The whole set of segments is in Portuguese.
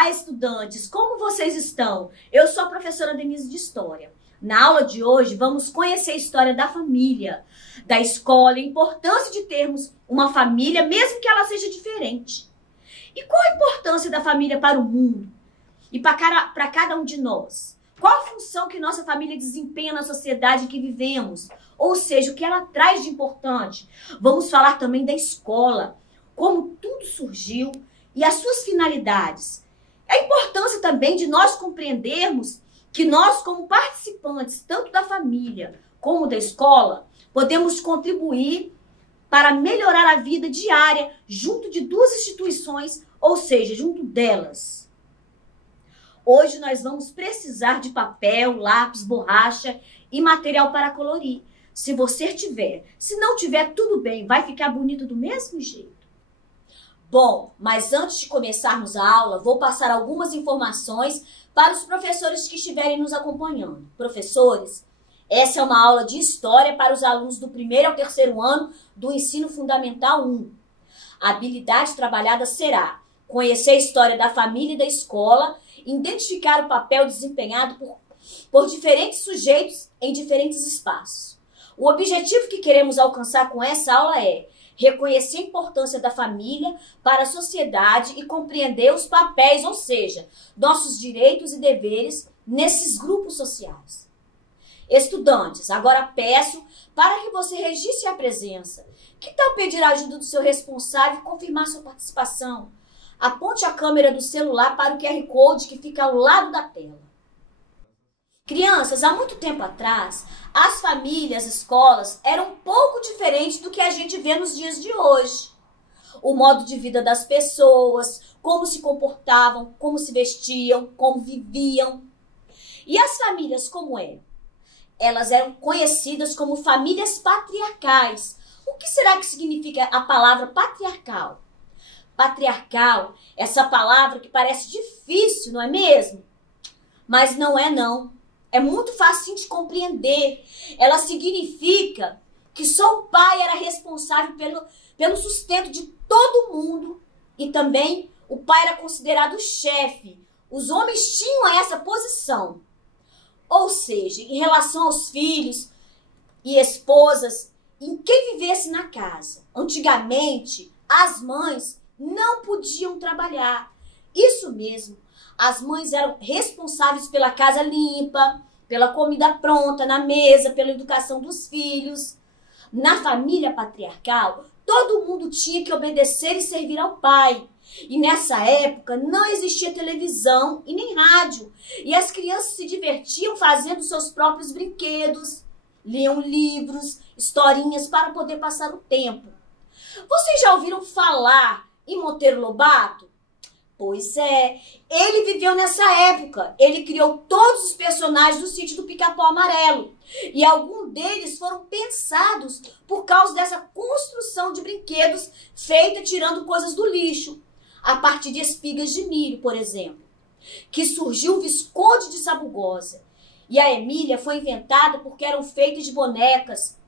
Olá, estudantes! Como vocês estão? Eu sou a professora Denise de História. Na aula de hoje, vamos conhecer a história da família, da escola, a importância de termos uma família, mesmo que ela seja diferente. E qual a importância da família para o mundo e para cada um de nós? Qual a função que nossa família desempenha na sociedade em que vivemos? Ou seja, o que ela traz de importante? Vamos falar também da escola, como tudo surgiu e as suas finalidades. A importância também de nós compreendermos que nós, como participantes, tanto da família como da escola, podemos contribuir para melhorar a vida diária junto de duas instituições, ou seja, junto delas. Hoje nós vamos precisar de papel, lápis, borracha e material para colorir. Se você tiver, se não tiver, tudo bem, vai ficar bonito do mesmo jeito. Bom, mas antes de começarmos a aula, vou passar algumas informações para os professores que estiverem nos acompanhando. Professores, essa é uma aula de História para os alunos do 1º ao 3º ano do Ensino Fundamental 1. A habilidade trabalhada será conhecer a história da família e da escola, identificar o papel desempenhado por diferentes sujeitos em diferentes espaços. O objetivo que queremos alcançar com essa aula é reconhecer a importância da família para a sociedade e compreender os papéis, ou seja, nossos direitos e deveres nesses grupos sociais. Estudantes, agora peço para que você registre a presença. Que tal pedir a ajuda do seu responsável e confirmar sua participação? Aponte a câmera do celular para o QR Code que fica ao lado da tela. Crianças, há muito tempo atrás, as famílias, escolas eram um pouco diferentes do que a gente vê nos dias de hoje. O modo de vida das pessoas, como se comportavam, como se vestiam, como viviam. E as famílias como eram? Elas eram conhecidas como famílias patriarcais. O que será que significa a palavra patriarcal? Patriarcal, essa palavra que parece difícil, não é mesmo? Mas não é não. É muito fácil de compreender. Ela significa que só o pai era responsável pelo sustento de todo mundo. E também o pai era considerado o chefe. Os homens tinham essa posição. Ou seja, em relação aos filhos e esposas, em quem vivesse na casa. Antigamente, as mães não podiam trabalhar. Isso mesmo. As mães eram responsáveis pela casa limpa, pela comida pronta na mesa, pela educação dos filhos. Na família patriarcal, todo mundo tinha que obedecer e servir ao pai. E nessa época não existia televisão e nem rádio. E as crianças se divertiam fazendo seus próprios brinquedos, liam livros, historinhas para poder passar o tempo. Vocês já ouviram falar em Monteiro Lobato? Pois é, ele viveu nessa época. Ele criou todos os personagens do Sítio do Pica-Pau Amarelo. E alguns deles foram pensados por causa dessa construção de brinquedos feita tirando coisas do lixo. A partir de espigas de milho, por exemplo. Que surgiu o Visconde de Sabugosa. E a Emília foi inventada porque eram feitas de bonecas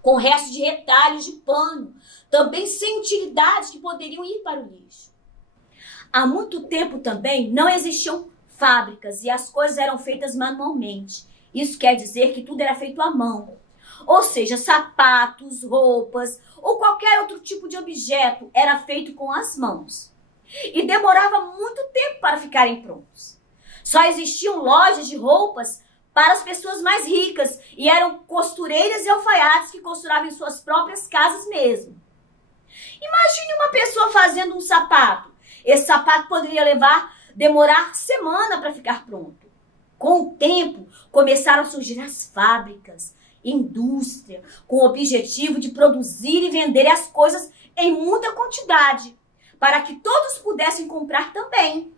com restos de retalhos de pano. Também sem utilidades que poderiam ir para o lixo. Há muito tempo também não existiam fábricas e as coisas eram feitas manualmente. Isso quer dizer que tudo era feito à mão. Ou seja, sapatos, roupas ou qualquer outro tipo de objeto era feito com as mãos. E demorava muito tempo para ficarem prontos. Só existiam lojas de roupas para as pessoas mais ricas e eram costureiras e alfaiates que costuravam em suas próprias casas mesmo. Imagine uma pessoa fazendo um sapato. Esse sapato poderia demorar semana para ficar pronto. Com o tempo, começaram a surgir as fábricas, indústria, com o objetivo de produzir e vender as coisas em muita quantidade, para que todos pudessem comprar também.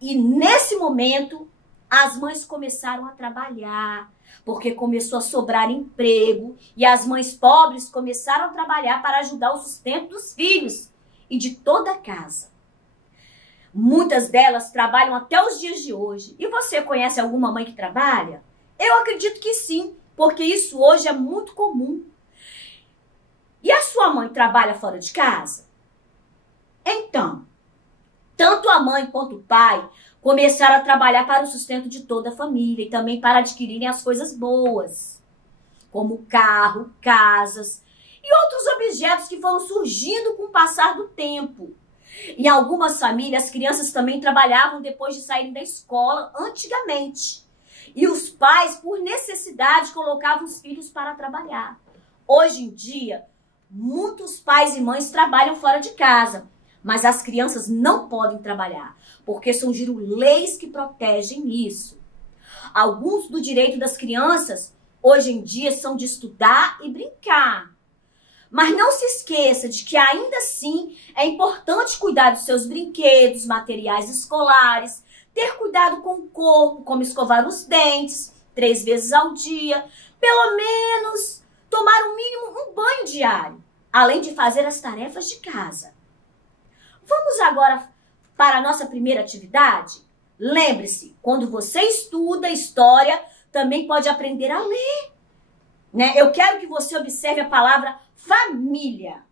E nesse momento, as mães começaram a trabalhar, porque começou a sobrar emprego, e as mães pobres começaram a trabalhar para ajudar o sustento dos filhos e de toda a casa. Muitas delas trabalham até os dias de hoje. E você conhece alguma mãe que trabalha? Eu acredito que sim, porque isso hoje é muito comum. E a sua mãe trabalha fora de casa? Então, Tanto a mãe quanto o pai começaram a trabalhar para o sustento de toda a família e também para adquirirem as coisas boas, como carro, casas e outros objetos que foram surgindo com o passar do tempo. Em algumas famílias, as crianças também trabalhavam depois de saírem da escola antigamente. E os pais, por necessidade, colocavam os filhos para trabalhar. Hoje em dia, muitos pais e mães trabalham fora de casa, mas as crianças não podem trabalhar, porque surgiram leis que protegem isso. Alguns do direito das crianças, hoje em dia, são de estudar e brincar. Mas não se esqueça de que ainda assim é importante cuidar dos seus brinquedos, materiais escolares, ter cuidado com o corpo, como escovar os dentes 3 vezes ao dia, pelo menos tomar no mínimo um banho diário, além de fazer as tarefas de casa. Vamos agora para a nossa primeira atividade? Lembre-se, quando você estuda história, também pode aprender a ler, né? Eu quero que você observe a palavra família.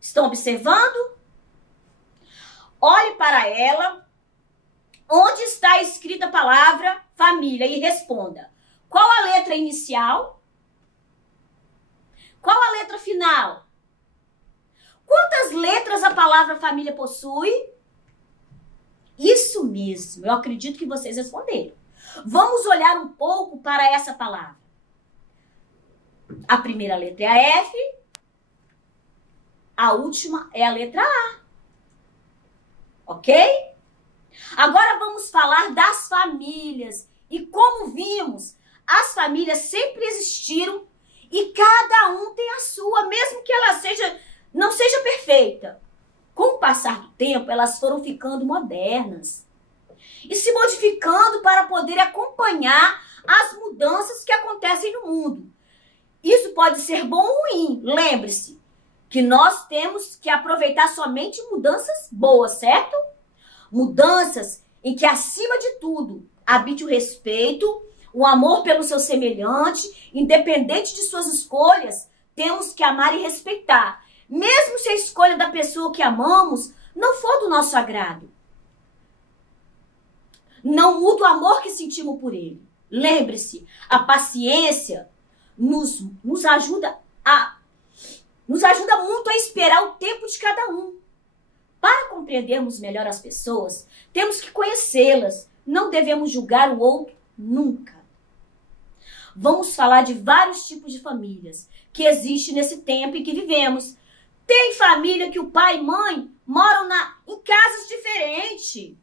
Estão observando? Olhe para ela. Onde está escrita a palavra família? E responda. Qual a letra inicial? Qual a letra final? Quantas letras a palavra família possui? Isso mesmo, eu acredito que vocês responderam. Vamos olhar um pouco para essa palavra. A primeira letra é a F, a última é a letra A. Ok? Agora vamos falar das famílias. E como vimos, as famílias sempre existiram e cada um tem a sua, mesmo que ela não seja perfeita. Com o passar do tempo, elas foram ficando modernas e se modificando para poder acompanhar as mudanças que acontecem no mundo. Isso pode ser bom ou ruim. Lembre-se que nós temos que aproveitar somente mudanças boas, certo? Mudanças em que, acima de tudo, habite o respeito, o amor pelo seu semelhante, independente de suas escolhas, temos que amar e respeitar. Mesmo se a escolha da pessoa que amamos não for do nosso agrado. Não muda o amor que sentimos por ele. Lembre-se, a paciência nos ajuda muito a esperar o tempo de cada um. Para compreendermos melhor as pessoas, temos que conhecê-las. Não devemos julgar o outro nunca. Vamos falar de vários tipos de famílias que existem nesse tempo em que vivemos. Tem família que o pai e mãe moram em casas diferentes.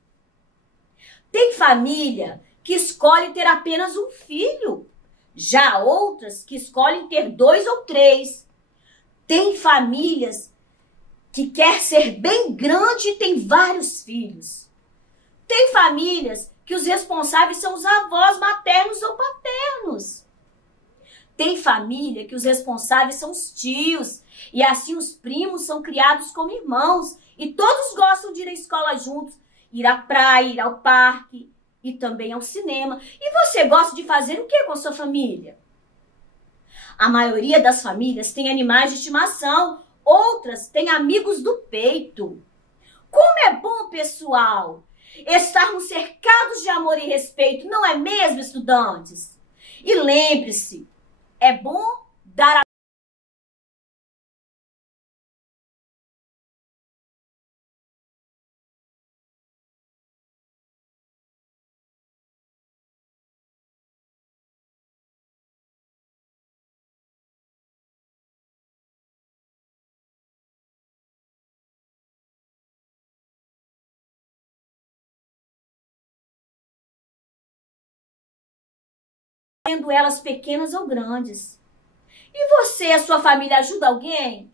Tem família que escolhe ter apenas um filho. Já outras que escolhem ter 2 ou 3. Tem famílias que quer ser bem grande e tem vários filhos. Tem famílias que os responsáveis são os avós maternos ou paternos. Tem família que os responsáveis são os tios. E assim os primos são criados como irmãos. E todos gostam de ir à escola juntos, ir à praia, ir ao parque e também ao cinema. E você gosta de fazer o que com a sua família? A maioria das famílias tem animais de estimação. Outras têm amigos do peito. Como é bom, pessoal, estarmos cercados de amor e respeito, não é mesmo, estudantes? E lembre-se, é bom dar a sendo elas pequenas ou grandes. E você, a sua família, ajuda alguém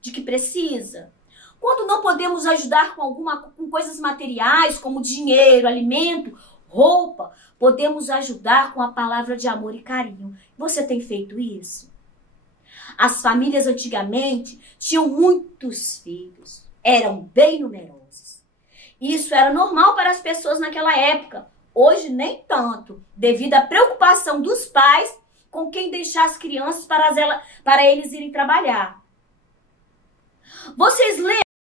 de que precisa? Quando não podemos ajudar com coisas materiais, como dinheiro, alimento, roupa, podemos ajudar com a palavra de amor e carinho. Você tem feito isso? As famílias antigamente tinham muitos filhos, eram bem numerosos. Isso era normal para as pessoas naquela época. Hoje nem tanto, devido à preocupação dos pais com quem deixar as crianças para eles irem trabalhar. Vocês lembram?